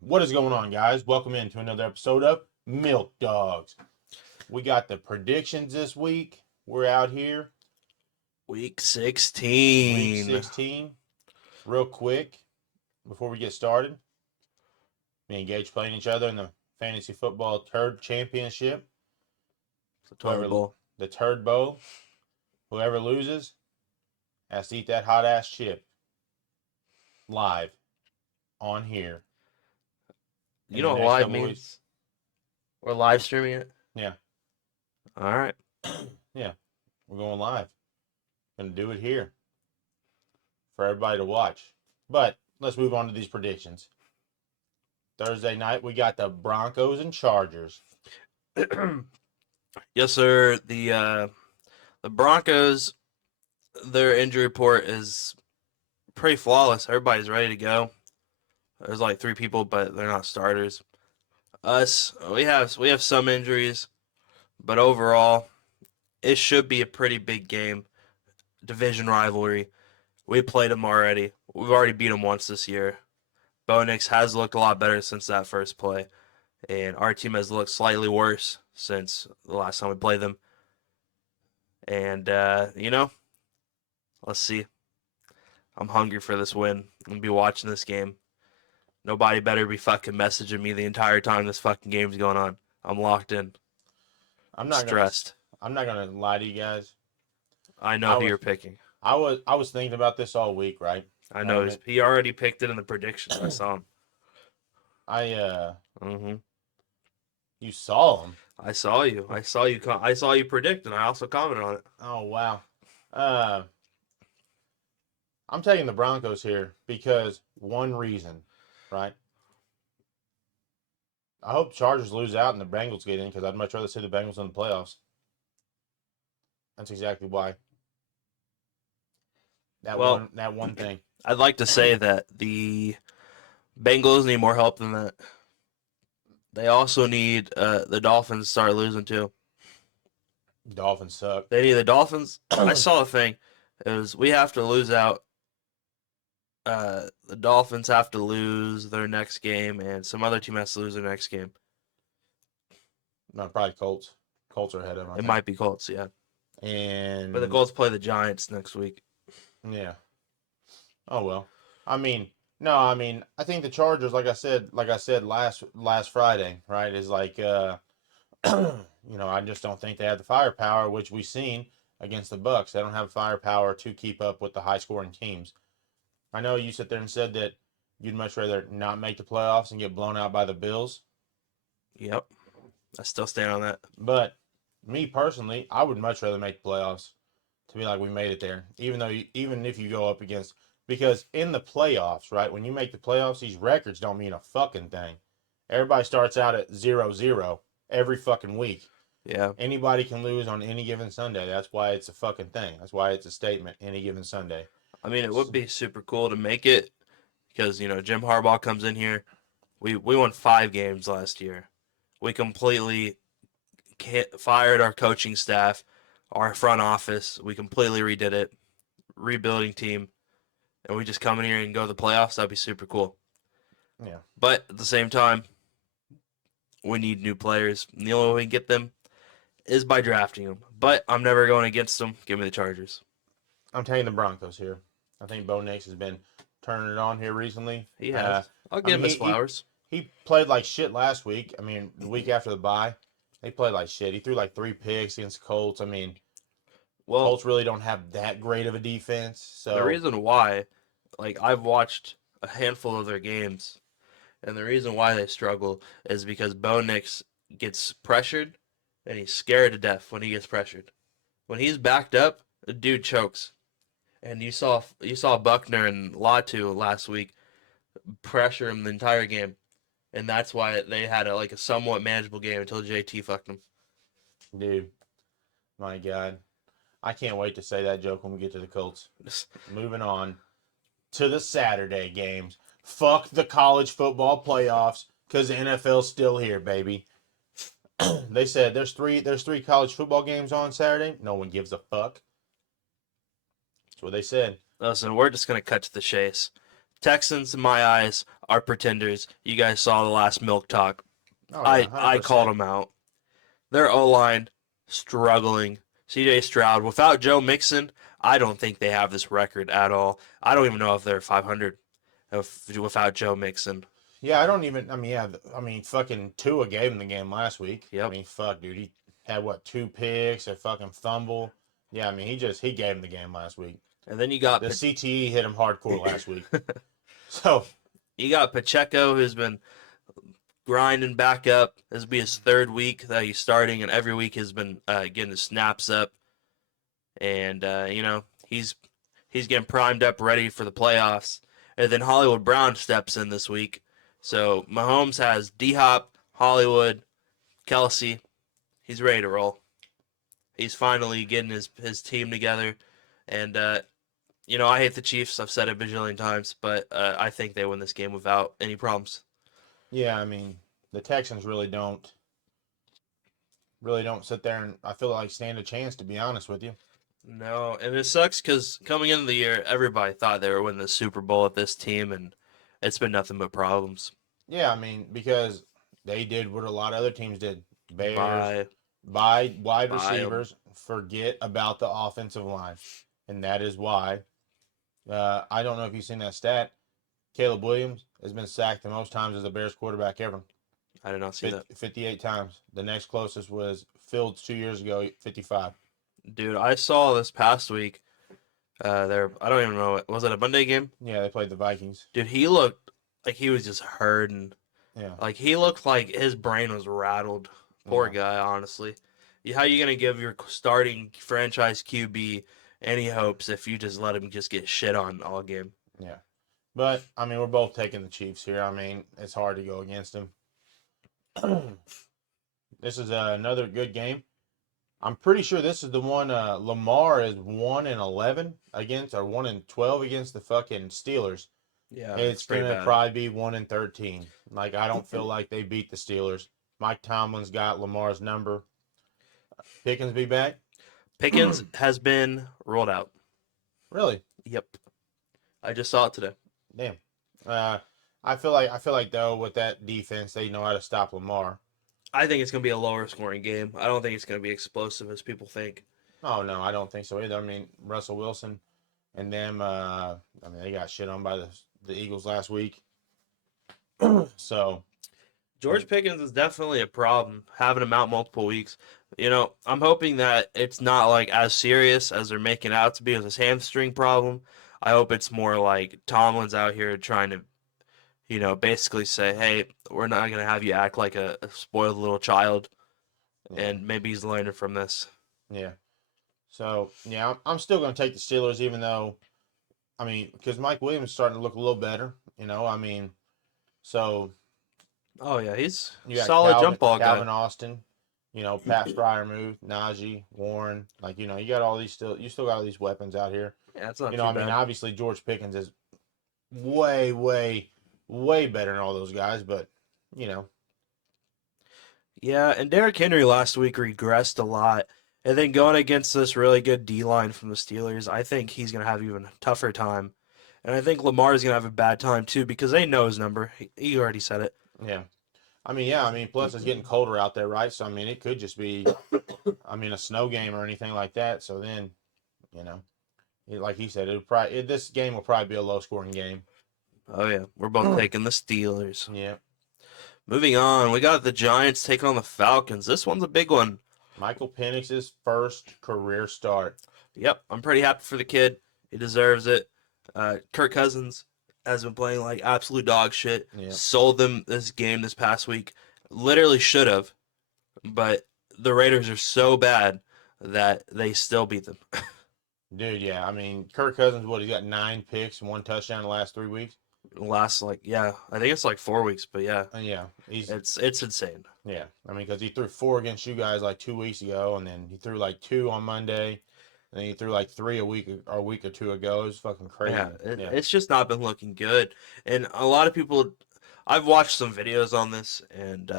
What is going on, guys? Welcome into another episode of Milk Dogs. We got the predictions this week. We're out here, Week week 16. 16. Real quick, before we get started, me and Gage playing each other in the Fantasy Football Turd Championship. The Whoever, Turd Bowl. the Turd Bowl. Whoever loses has to eat that hot ass chip live on here. You know what live Weeks. means? We're live streaming it? Yeah. All right. Yeah. We're going live. Gonna do it here for everybody to watch. But let's move on to these predictions. Thursday night, we got the Broncos and Chargers. Yes, sir. The Broncos, their injury report is pretty flawless. Everybody's ready to go. There's like 3 people, but they're not starters. Us, we have some injuries, but overall, it should be a pretty big game. Division rivalry. We played them already. We've already beat them once this year. Bo Nix has looked a lot better since that first play, and our team has looked slightly worse since the last time we played them. And let's see. I'm hungry for this win. I'm gonna be watching this game. Nobody better be fucking messaging me the entire time this fucking game's going on. I'm locked in. I'm not Stressed. I'm not gonna lie to you guys. I know who you're picking. I was thinking about this all week, right? I know he already picked it in the predictions. I saw him. Mm-hmm. You saw him. I saw you. I saw you predict, and I also commented on it. Oh wow. I'm taking the Broncos here because one reason, right? I hope Chargers lose out and the Bengals get in because I'd much rather see the Bengals in the playoffs. That's exactly why. That one thing. I'd like to say that the Bengals need more help than that. They also need the Dolphins to start losing too. Dolphins suck. They need the Dolphins. I saw a thing. It was we have to lose out. The Dolphins have to lose their next game, and some other team has to lose their next game. No, probably Colts. Colts are ahead of them. It might be Colts, yeah. But the Colts play the Giants next week. Yeah. Oh well. I think the Chargers, like I said last Friday, right, is like I just don't think they have the firepower, which we've seen against the Bucks. They don't have firepower to keep up with the high scoring teams. I know you sit there and said that you'd much rather not make the playoffs and get blown out by the Bills. Yep. I still stand on that. But me personally, I would much rather make the playoffs to be like we made it there. Even if you go up against, because in the playoffs, right, when you make the playoffs, these records don't mean a fucking thing. Everybody starts out at 0-0 every fucking week. Yeah. Anybody can lose on any given Sunday. That's why it's a fucking thing. That's why it's a statement, any given Sunday. I mean, it would be super cool to make it because, Jim Harbaugh comes in here. We won 5 games last year. We completely fired our coaching staff, our front office. We completely redid it, rebuilding team, and we just come in here and go to the playoffs. That'd be super cool. Yeah. But at the same time, we need new players. And the only way we can get them is by drafting them. But I'm never going against them. Give me the Chargers. I'm taking the Broncos here. I think Bo Nix has been turning it on here recently. He has. I'll give him his flowers. He played like shit last week. I mean, the week after the bye, he played like shit. He threw like 3 picks against the Colts. I mean, Colts really don't have that great of a defense. So the reason why, I've watched a handful of their games, and the reason why they struggle is because Bo Nix gets pressured, and he's scared to death when he gets pressured. When he's backed up, the dude chokes. And you saw Buckner and Latu last week pressure him the entire game. And that's why they had a somewhat manageable game until JT fucked them. Dude, my God. I can't wait to say that joke when we get to the Colts. Moving on to the Saturday games. Fuck the college football playoffs because the NFL's still here, baby. They said there's three college football games on Saturday. No one gives a fuck. That's what they said. Listen, we're just going to cut to the chase. Texans, in my eyes, are pretenders. You guys saw the last milk talk. Oh yeah, I called 100%. them out. Their O line struggling. CJ Stroud without Joe Mixon, I don't think they have this record at all. I don't even know if they're 500 without Joe Mixon. Yeah, I don't even. I mean, yeah, I mean, fucking Tua gave him the game last week. I Yep. mean, fuck, dude, he had what 2 picks, a fucking fumble. Yeah, I mean, he gave him the game last week. And then you got The CTE hit him hardcore last week. So you got Pacheco, who's been grinding back up. This will be his third week that he's starting, and every week has been getting his snaps up. And he's getting primed up, ready for the playoffs. And then Hollywood Brown steps in this week. So Mahomes has D Hop, Hollywood, Kelsey. He's ready to roll. He's finally getting his team together. And I hate the Chiefs. I've said it a bajillion times, but I think they win this game without any problems. yeah, I mean, the Texans really don't sit there and I feel like stand a chance, to be honest with you. No, and it sucks because coming into the year, everybody thought they were winning the Super Bowl with this team, and it's been nothing but problems. Yeah, I mean, because they did what a lot of other teams did. Bears By buy wide by 'em. receivers, forget about the offensive line, and that is why. I don't know if you've seen that stat. Caleb Williams has been sacked the most times as a Bears quarterback ever. I did not see that. 58 times. The next closest was Fields 2 years ago, 55. Dude, I saw this past week. I don't even know. Was it a Monday game? Yeah, they played the Vikings. Dude, he looked like he was just hurting. Yeah. Like he looked like his brain was rattled. Poor Yeah. guy, honestly. How you gonna give your starting franchise QB any hopes if you just let him just get shit on all game? Yeah. But, I mean, we're both taking the Chiefs here. I mean, it's hard to go against them. This is another good game. I'm pretty sure this is the one Lamar is 1-11 against, or 1-12 against the fucking Steelers. Yeah, It's pretty gonna bad. probably be 1-13. Like, I don't feel like they beat the Steelers. Mike Tomlin's got Lamar's number. Pickens be back? Pickens has been rolled out. Really? Yep. I just saw it today. Damn. I feel like though with that defense they know how to stop Lamar. I think it's going to be a lower scoring game. I don't think it's going to be explosive as people think. Oh no, I don't think so either. I mean Russell Wilson and them. I mean they got shit on by the Eagles last week. So George Pickens is definitely a problem, having him out multiple weeks. I'm hoping that it's not like as serious as they're making out to be with his hamstring problem. I hope it's more like Tomlin's out here trying to, basically say, hey, we're not going to have you act like a spoiled little child. yeah, And maybe he's learning from this. yeah. So yeah, I'm still gonna take the Steelers, even though I mean because Mike Williams is starting to look a little better. I mean, so Oh, yeah, he's you got solid jump ball Calvin guy. Austin, Pat Fryermuth, Najee, Warren. Like, you got all these you still got all these weapons out here. Yeah, it's not I too mean, bad. obviously George Pickens is way, way, way better than all those guys, but you know, Yeah, and Derrick Henry last week regressed a lot. And then going against this really good D line from the Steelers, I think he's going to have even a tougher time. And I think Lamar is going to have a bad time too because they know his number. He already said it. yeah. I mean, plus it's getting colder out there, right? So I mean, it could just be, a snow game or anything like that. So then, you know, like he said, this game will probably be a low scoring game. Oh, yeah. We're both taking the Steelers. Yeah. Moving on, we got the Giants taking on the Falcons. This one's a big one. Michael Penix's first career start. Yep, I'm pretty happy for the kid. He deserves it. Kirk Cousins has been playing like absolute dog shit. Yeah. Sold them this game this past week. Literally should have, but the Raiders are so bad that they still beat them. Dude, yeah. I mean, Kirk Cousins, he's got 9 picks and 1 touchdown in the last 3 weeks. Last I think it's like 4 weeks, but yeah, And yeah, it's insane. yeah. I mean, because he threw 4 against you guys like 2 weeks ago, and then he threw like 2 on Monday, and then he threw like 3 a week or 2 ago. It was fucking crazy. Yeah, Yeah. it's just not been looking good. And a lot of people, I've watched some videos on this, and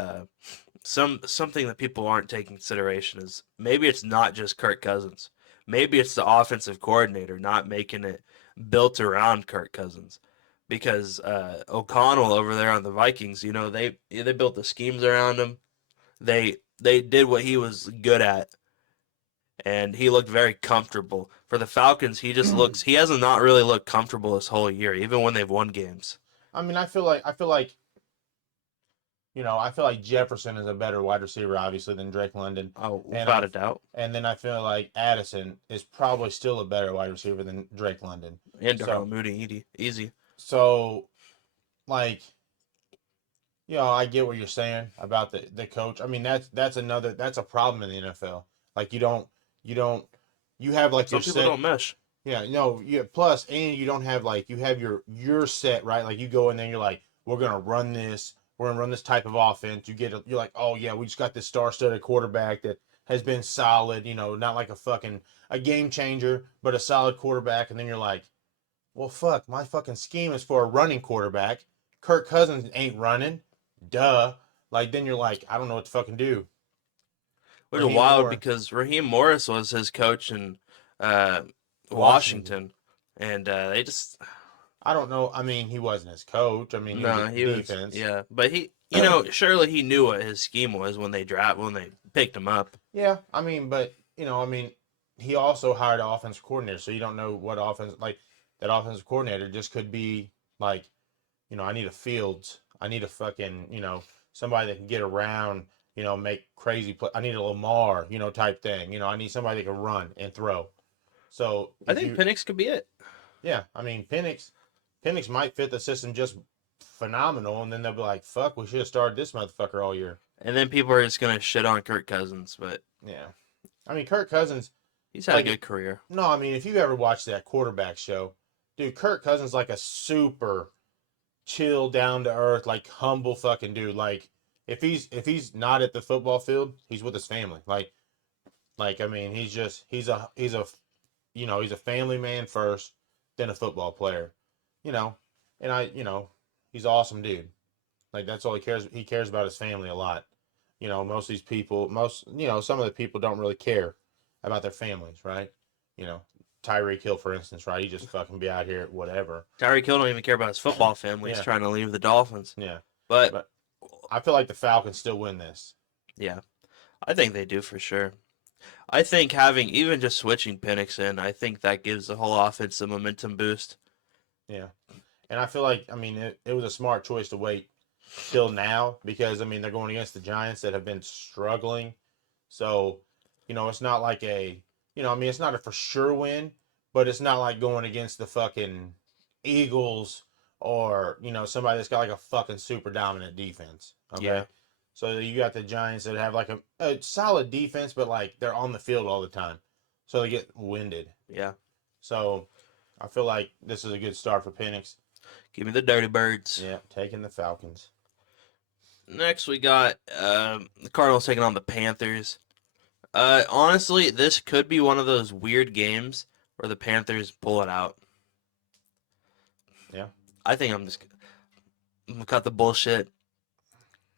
something that people aren't taking consideration is maybe it's not just Kirk Cousins. Maybe it's the offensive coordinator not making it built around Kirk Cousins. because O'Connell over there on the Vikings, you know, they built the schemes around him. They did what he was good at, and he looked very comfortable. For the Falcons, he hasn't not really looked comfortable this whole year, even when they've won games. I mean, I feel like Jefferson is a better wide receiver, obviously, than Drake London, Oh, and without a doubt. then I feel like Addison is probably still a better wide receiver than Drake London. And So, Darnell Mooney, easy. so like, I get what you're saying about the coach. I mean, that's a problem in the NFL. Like, you don't you have like your Some people set. don't mesh. Yeah, no, plus, and you don't have like you have your set, right? Like, you go in there, you're like, we're gonna run this, type of offense. You're like, oh yeah, we just got this star-studded quarterback that has been solid, not like a game changer, but a solid quarterback. And then you're like, well, fuck, my fucking scheme is for a running quarterback. Kirk Cousins ain't running, duh. Like, then you're like, I don't know what to fucking do. Which is Raheem wild Moore, because Raheem Morris was his coach in uh, Washington. Washington, and they just I don't know. I mean, he wasn't his coach. I mean, he was a no, he was defense. yeah, but surely he knew what his scheme was when they picked him up. Yeah, I mean, but he also hired an offensive coordinator, so you don't know what offense like that offensive coordinator just could be like, I need a Fields, I need a fucking, somebody that can get around, make crazy play. I need a Lamar, type thing. I need somebody that can run and throw. So I think Penix could be it. yeah, I mean, Penix might fit the system just phenomenal, and then they'll be like, fuck, we should have started this motherfucker all year. And then people are just gonna shit on Kirk Cousins, but Yeah, I mean, Kirk Cousins. he's had a Like, good career. no, I mean, if you ever watched that quarterback show, dude, Kirk Cousins like a super chill, down to earth, like humble fucking dude. Like, if he's not at the football field, he's with his family. Like, I mean, he's a family man first, then a football player. You know, and he's an awesome dude. Like, that's all he cares. He cares about his family a lot. Most of these people, some of the people don't really care about their families, right? You know, Tyreek Hill, for instance, right? He just fucking be out here, whatever. Tyreek Hill don't even care about his football family. He's Yeah, trying to leave the Dolphins. yeah. But But I feel like the Falcons still win this. yeah, I think they do for sure. I think having even just switching Penix in, I think that gives the whole offense a momentum boost. Yeah, and I feel like, I mean, it was a smart choice to wait till now because, I mean, they're going against the Giants that have been struggling. So, it's not like I mean, it's not a for sure win, but it's not like going against the fucking Eagles or, somebody that's got like a fucking super dominant defense. Yeah, Okay. So you got the Giants that have like a solid defense, but like they're on the field all the time. So they get winded. yeah. So I feel like this is a good start for Penix. Give me the Dirty Birds. Yeah, taking the Falcons. Next, we got the Cardinals taking on the Panthers. Honestly, this could be one of those weird games where the Panthers pull it out. Yeah. I think I'm gonna cut the bullshit.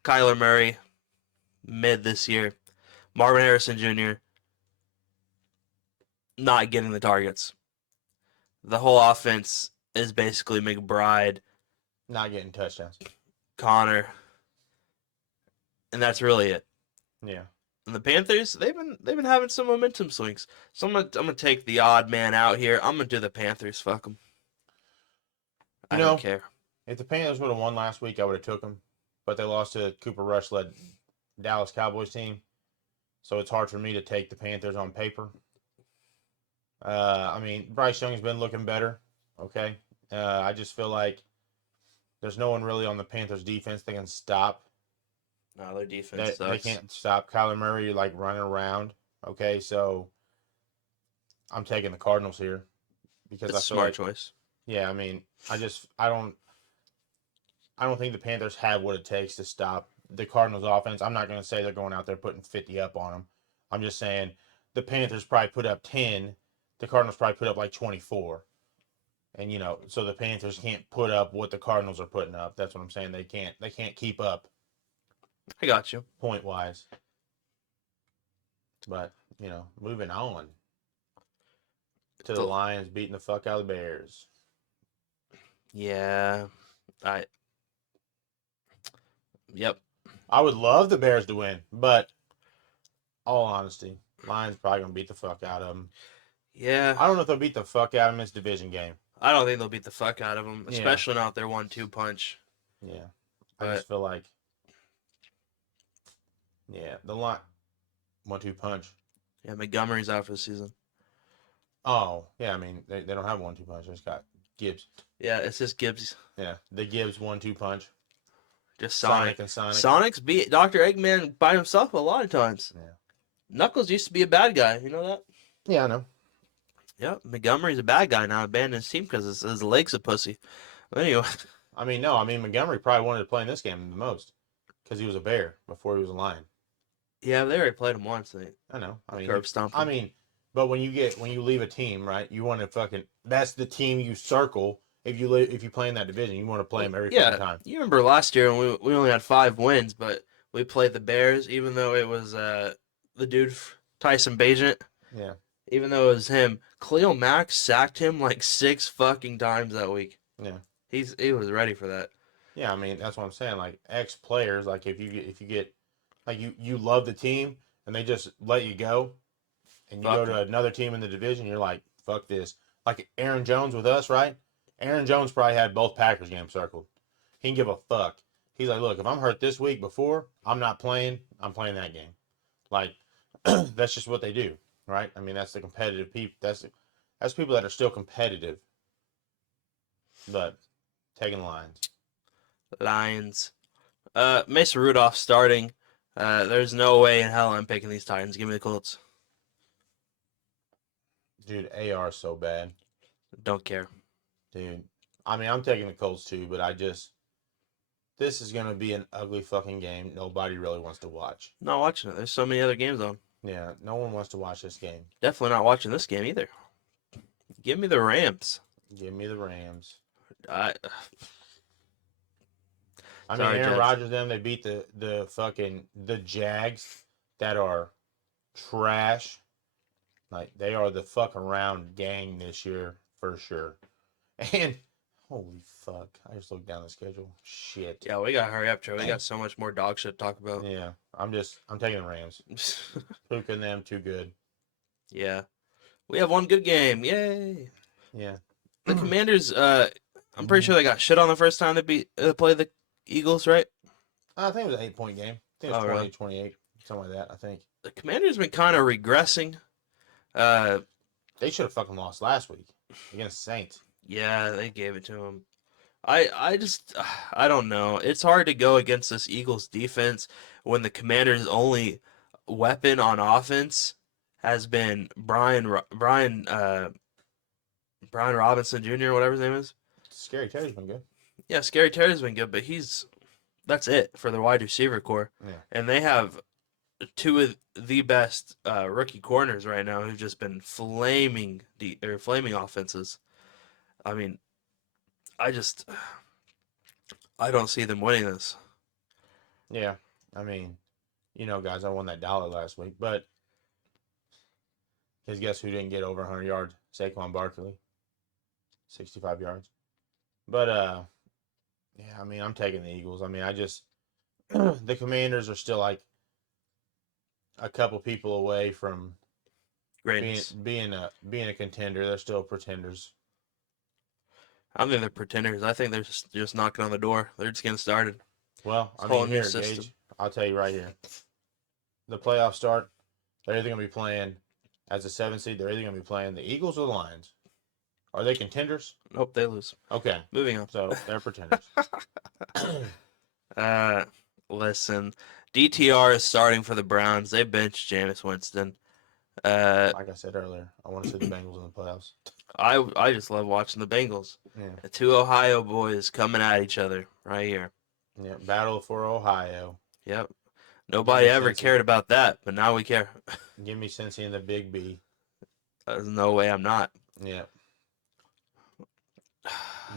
Kyler Murray, mid this year. Marvin Harrison Jr. not getting the targets. The whole offense is basically McBride, Not getting touchdowns. Connor, and that's really it. Yeah. And the Panthers, they've been having some momentum swings. So I'm gonna take the odd man out here. I'm gonna do the Panthers. Fuck them. I don't care. If the Panthers would have won last week, I would have took them. But they lost to Cooper Rush led Dallas Cowboys team. So it's hard for me to take the Panthers on paper. I mean, Bryce Young's been looking better. Okay. I just feel like there's no one really on the Panthers defense that can stop. No, their defense They sucks. can't stop Kyler Murray like running around. Okay, so I'm taking the Cardinals here because It's I a feel smart like, choice. yeah, I mean, I don't think the Panthers have what it takes to stop the Cardinals offense. I'm not going to say they're going out there putting 50 up on them. I'm just saying the Panthers probably put up 10, the Cardinals probably put up like 24. And so the Panthers can't put up what the Cardinals are putting up. That's what I'm saying. They can't keep up I got you. point wise. But, moving on to the The Lions beating the fuck out of the Bears. Yeah. I. Yep. I would love the Bears to win, but all honesty, Lions probably gonna beat the fuck out of them. Yeah. I don't know if they'll beat the fuck out of them in this division game. I don't think they'll beat the fuck out of them, Yeah, especially not their 1-2 punch. yeah. I But just feel like, yeah, the line 1-2 punch. yeah, Montgomery's out for the season. Oh, yeah. I mean, they don't have 1-2 punch. They just got Gibbs. Yeah, it's just Gibbs. Yeah, the Gibbs 1-2 punch. Just Sonic Sonic. and Sonic. Sonic's beat Dr. Eggman by himself a lot of times. Yeah. Knuckles used to be a bad guy. You know that? Yeah, I know. Yeah, Montgomery's a bad guy now. Abandoned his team because his leg's a pussy. But anyway, I mean, no. I mean, Montgomery probably wanted to play in this game the most because he was a Bear before he was a Lion. yeah, they already played him once. They I know. I mean, curb stomped I him. mean, but when you leave a team, right? You want to fucking that's the team you circle if you play in that division. You want to play them every Yeah, fucking time. you remember last year when we only had 5 wins, but we played the Bears, even though it was the dude Tyson Bagent. Yeah. Even though it was him, Khalil Mack sacked him like 6 fucking times that week. Yeah. He was ready for that. Yeah, I mean that's what I'm saying. Like ex players, like if you get like you love the team and they just let you go, and you Fuck go to 'em. another team in the division, you're like fuck this. Like Aaron Jones with us, right? Aaron Jones probably had both Packers games circled. He can give a fuck. He's like, look, if I'm hurt this week before, I'm not playing. I'm playing that game. Like that's just what they do, right? I mean that's the competitive people. That's people that are still competitive, but taking lines. Lions. Mason Rudolph starting. There's no way in hell I'm picking these Titans. Give me the Colts. Dude, AR is so bad. Don't care. Dude, I mean, I'm taking the Colts too, but this is gonna be an ugly fucking game. Nobody really wants to watch. Not watching it. There's so many other games on. Yeah, no one wants to watch this game. Definitely not watching this game either. Give me the Rams. Give me the Rams. I I mean, Sorry, Aaron Jags. Rodgers, them they beat the fucking the Jags that are trash. Like they are the fuck around gang this year for sure. And holy fuck, I just looked down the schedule. Shit. yeah, we gotta hurry up, Joe. We got so much more dog shit to talk about. Yeah, I'm taking the Rams. Puka and them too good. Yeah, we have one good game. Yay! Yeah. The Commanders. I'm pretty sure they got shit on the first time they played the Eagles, right? I think it was an 8-point game. I think it was Oh, really? 28, something like that, I think. The Commanders been kind of regressing. They should have fucking lost last week against Saints. Yeah, they gave it to them. I just I don't know. It's hard to go against this Eagles defense when the Commanders' only weapon on offense has been Brian Robinson Jr. whatever his name is. Scary Terry's been good. Yeah, Scary Terry's been good, but that's it for the wide receiver core. Yeah. And they have two of the best rookie corners right now who've just been flaming offenses. I mean, I don't see them winning this. Yeah. I mean, guys, I won that dollar last week, but because guess who didn't get over 100 yards? Saquon Barkley. 65 yards. But, yeah, I mean, I'm taking the Eagles. I mean, the Commanders are still like a couple people away from Greatness. being a contender. They're still pretenders. I don't think they're pretenders. I think they're just knocking on the door. They're just getting started. Well, It's I a whole mean, new here, system. Gage, I'll tell you right here. The playoffs start. They're either going to be playing as a 7 seed. They're either going to be playing the Eagles or the Lions. Are they contenders? Nope, they lose. Okay, Moving on. so they're pretenders. Listen, DTR is starting for the Browns. They benched Jameis Winston. Like I said earlier, I want to see the Bengals in the playoffs. I just love watching the Bengals. Yeah, The two Ohio boys coming at each other right here. yeah. Battle for Ohio. Yep. Nobody Makes ever sense. cared about that, but now we care. Give me Cincy and the Big B. There's no way I'm not. Yeah.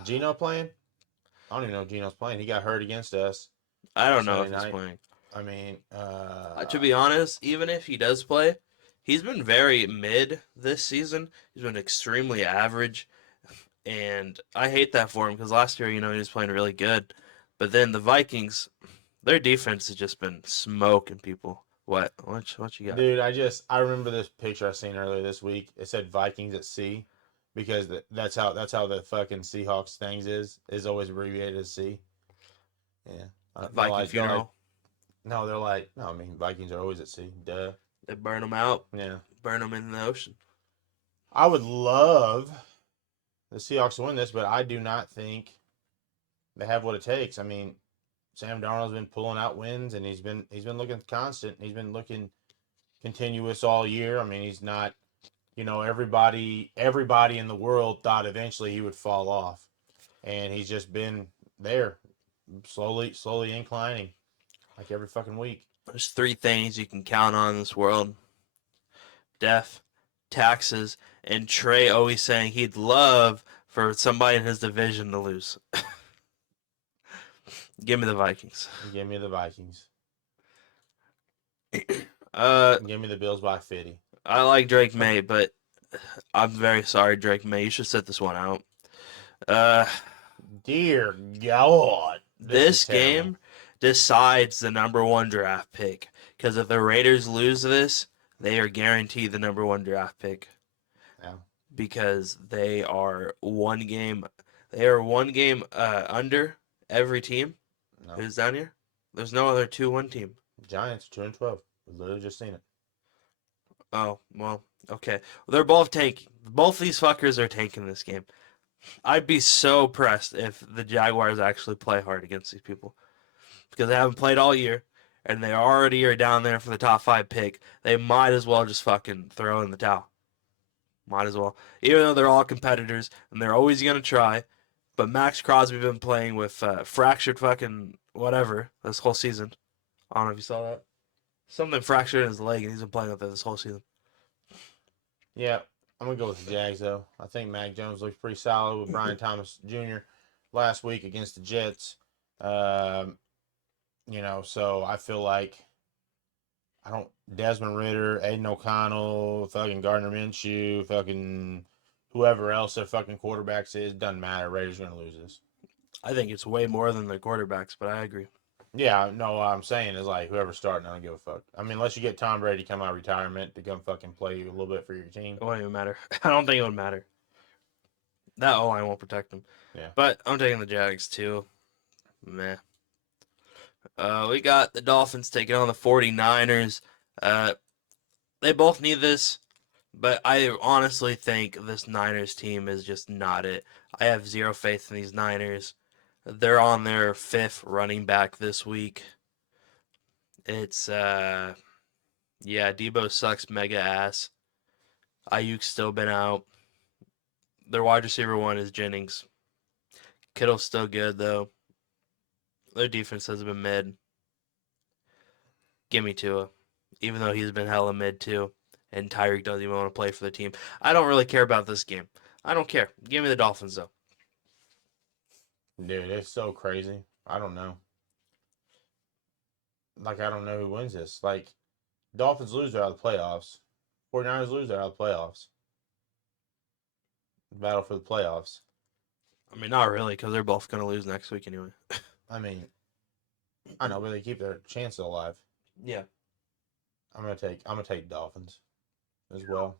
Gino playing? I don't even know if Gino's playing. He got hurt against us. I don't know if Sunday he's night. playing. I mean, To be honest, even if he does play, he's been very mid this season. He's been extremely average. And I hate that for him because last year, he was playing really good. But then the Vikings, their defense has just been smoking people. What you got? Dude, I remember this picture I seen earlier this week. It said Vikings at sea because that's how the fucking Seahawks things is always abbreviated as C. Yeah. They're Viking like they're like funeral. no, they're like no. I mean Vikings are always at sea. Duh. They burn them out, Yeah. burn them in the ocean. I would love the Seahawks to win this, but I do not think they have what it takes. I mean, Sam Darnold's been pulling out wins, and he's been looking constant. He's been looking continuous all year. I mean, he's not. Everybody in the world thought eventually he would fall off, and he's just been there, slowly inclining, like every fucking week. There's three things you can count on in this world: death, taxes, and Trey always saying he'd love for somebody in his division to lose. Give me the Vikings. Give me the Vikings. Uh, Give me the Bills by 50. I like Drake May, but I'm very sorry, Drake May. You should sit this one out. Uh, Dear God, this is terrible. game decides the number one draft pick. Because if the Raiders lose this, they are guaranteed the number one draft pick. Yeah. Because they are one game under every team No. who's down here. There's no other 2-1 team. Giants 2-12. We literally just seen it. Oh, well, okay. They're both tanking. Both these fuckers are tanking this game. I'd be so pressed if the Jaguars actually play hard against these people. Because they haven't played all year, and they already are down there for the top 5 pick. They might as well just fucking throw in the towel. Might as well. Even though they're all competitors, and they're always going to try. But Max Crosby been playing with fractured fucking whatever this whole season. I don't know if you saw that. Something fractured in his leg, and he's been playing with it this whole season. Yeah, I'm gonna go with the Jags though. I think Mac Jones looks pretty solid with Brian Thomas Jr. last week against the Jets. Um, so I feel like Desmond Ritter, Aiden O'Connell, fucking Gardner Minshew, fucking whoever else their fucking quarterbacks is, doesn't matter. Raiders are gonna lose this. I think it's way more than their quarterbacks, but I agree. Yeah, no, what I'm saying is like whoever's starting, I don't give a fuck. I mean, unless you get Tom Brady come out of retirement to come fucking play a little bit for your team. It won't even matter. I don't think it would matter. That O-line won't protect them. Yeah. But I'm taking the Jags too. Meh. We got the Dolphins taking on the 49ers. They both need this, but I honestly think this Niners team is just not it. I have zero faith in these Niners. They're on their 5th running back this week. It's yeah, Debo sucks mega ass. Ayuk's still been out. Their wide receiver one is Jennings. Kittle's still good though. Their defense has been mid. Give me Tua, even though he's been hella mid too, and Tyreek doesn't even want to play for the team. I don't really care about this game. I don't care. Give me the Dolphins though. Dude, it's so crazy. I don't know. Like, I don't know who wins this. Like, Dolphins lose, they're out of the playoffs. 49ers lose, they're out of the playoffs. Battle for the playoffs. I mean, not really, because they're both gonna lose next week anyway. I mean, I know, but they keep their chances alive. Yeah. I'm gonna take Dolphins as well.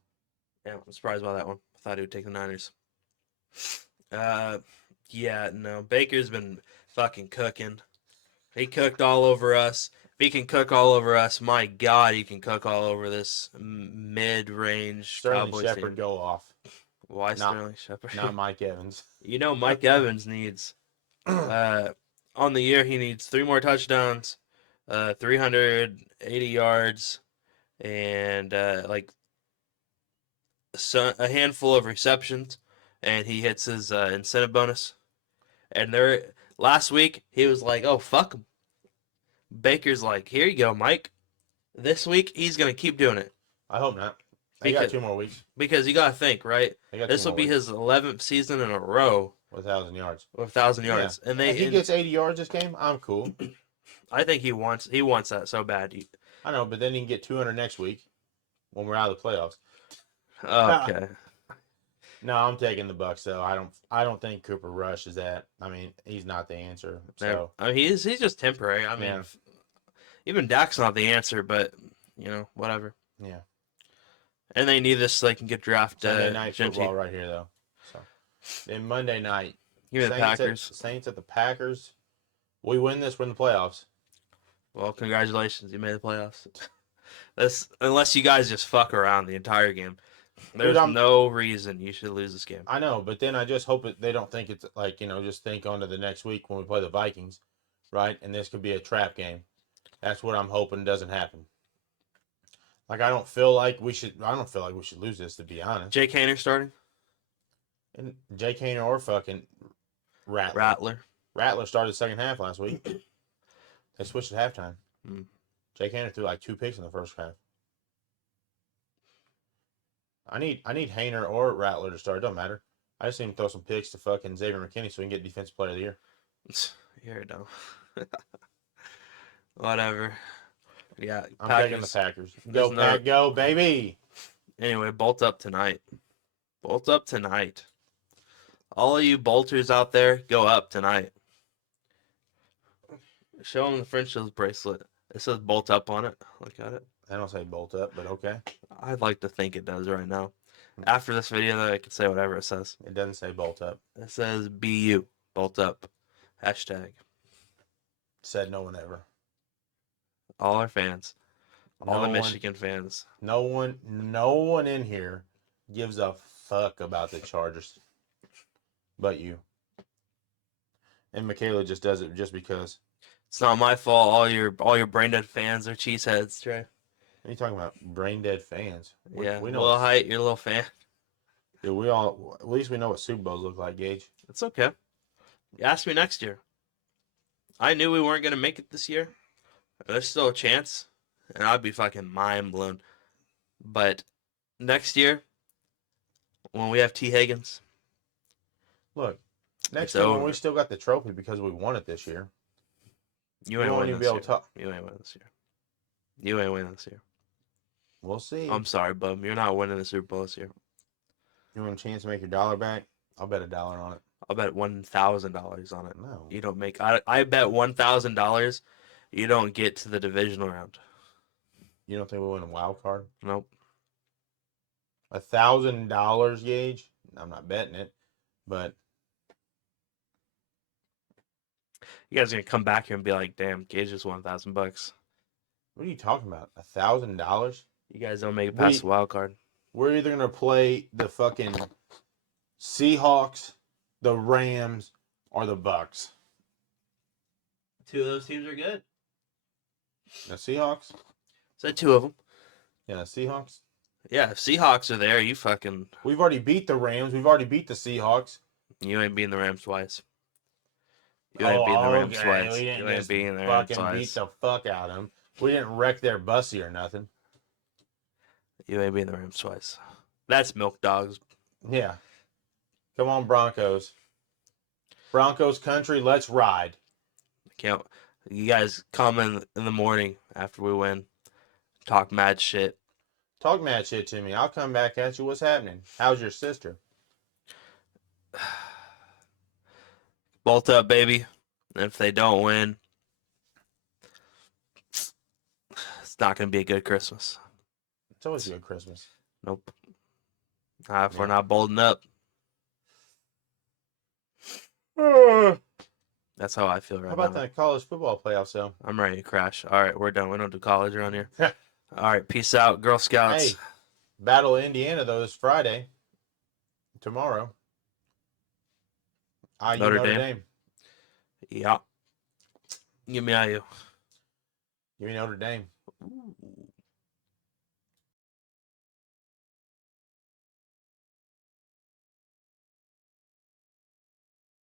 Yeah, I'm surprised by that one. I thought he would take the Niners. Yeah, no. Baker's been fucking cooking. He cooked all over us. If he can cook all over us, my God, he can cook all over this mid-range Sterling Cowboys Shepard team. go off. Why Not- Sterling Shepard? Not Mike Evans. Mike Evans needs on the year he needs 3 more touchdowns, 380 yards, and a handful of receptions, and he hits his incentive bonus. And last week he was like, "Oh fuck him." Baker's like, "Here you go, Mike." This week he's gonna keep doing it I hope not. They got 2 more weeks. because you gotta think, right? They got This 2 will more be weeks his 11th season in a row with 1,000 yards. with 1,000 yards, and If he gets 80 yards this game, I'm cool. I think he wants that so bad. I know, but then he can get 200 next week when we're out of the playoffs. Okay. No, I'm taking the Bucks though. I don't think Cooper Rush is that. I mean, he's not the answer. Never. So I mean, he's just temporary. I mean, yeah, even Dak's not the answer, but whatever. yeah. And they need this so they can get draft Sunday night Genty. football right here though. So then Monday night, Give me the Packers. Saints at the Packers. We win this, we're in the playoffs. Well, congratulations, you made the playoffs. That's unless you guys just fuck around the entire game. There's no reason you should lose this game. I know, but then I just hope they don't think it's like, just think on to the next week when we play the Vikings, right? And this could be a trap game. That's what I'm hoping doesn't happen. Like I don't feel like we should lose this, to be honest. Jake Haener starting? And Jake Haener or fucking Rattler. Rattler started the second half last week. They switched at halftime. Mm. Jake Haener threw like 2 picks in the first half. I need Haener or Rattler to start. It don't matter. I just need him to throw some picks to fucking Xavier McKinney so we can get Defensive Player of the Year. You're dumb. Whatever. Yeah, I'm taking the Packers. Go, There's Pack, go, baby! Anyway, bolt up tonight. Bolt up tonight. All of you bolters out there, go up tonight. Show them the French's bracelet. It says bolt up on it. Look at it. I don't say bolt up, but okay. I'd like to think it does right now. After this video, though, I can say whatever it says. It doesn't say bolt up. It says BU. Bolt up. Hashtag. Said no one ever. All our fans. All No the one- Michigan fans. No one in here gives a fuck about the Chargers, but you. And Michaela just does it just because. It's not my fault. All your brain dead fans are cheeseheads, Trey. What are you talking about? Brain dead fans. Yeah. we know. Little height, you're a little fan. Dude, we all at least we know what Super Bowls look like, Gage. It's okay. You ask me next year. I knew we weren't gonna make it this year. There's still a chance, and I'd be fucking mind blown. But next year, when we have T. Higgins, Look, next It's year when over. we still got the trophy because we won it this year. you We ain't won't winning even be this able year. to talk. You ain't winning this year. You ain't winning this year. We'll see. I'm sorry, bub. You're not winning the Super Bowl this year. You want a chance to make your dollar back? I'll bet $1 on it. I'll bet $1,000 on it. No. You don't make. I bet $1,000. You don't get to the divisional round. You don't think we'll win a wild card? Nope. $1,000, Gage? I'm not betting it, but You guys are gonna come back here and be like, "Damn, Gage just won $1,000." what are you talking about? $1,000? You guys don't make it past the wild card. We're either gonna play the fucking Seahawks, the Rams, or the Bucks. 2 of those teams are good. The Seahawks? Said 2 of them. Yeah, the Seahawks. Yeah, if Seahawks are there, you fucking We've already beat the Rams. We've already beat the Seahawks. you ain't beating the Rams twice. You ain't beating the Rams twice. We You didn't ain't just beating the Rams fucking beat twice. the fuck out of them. We didn't wreck their bussy or nothing. You ain't beating the Rams twice. That's milk dogs. Yeah. Come on, Broncos. Broncos country, let's ride. Can't you guys come in the morning after we win, talk mad shit. Talk mad shit to me. I'll come back at you. What's happening? How's your sister? Bolt up, baby. And if they don't win, it's not gonna be a good Christmas. It's always a good Christmas. Nope. If we're Yeah. not bolting up, How that's how I feel right about now. that college football playoffs, though? I'm ready to crash. All right, we're done. We don't do college around here. All right, peace out, Girl Scouts. Hey, Battle of Indiana, though, is Friday. Tomorrow. IU Notre Notre Dame. Dame. Yeah. Give me IU. Give me Notre Dame. Ooh.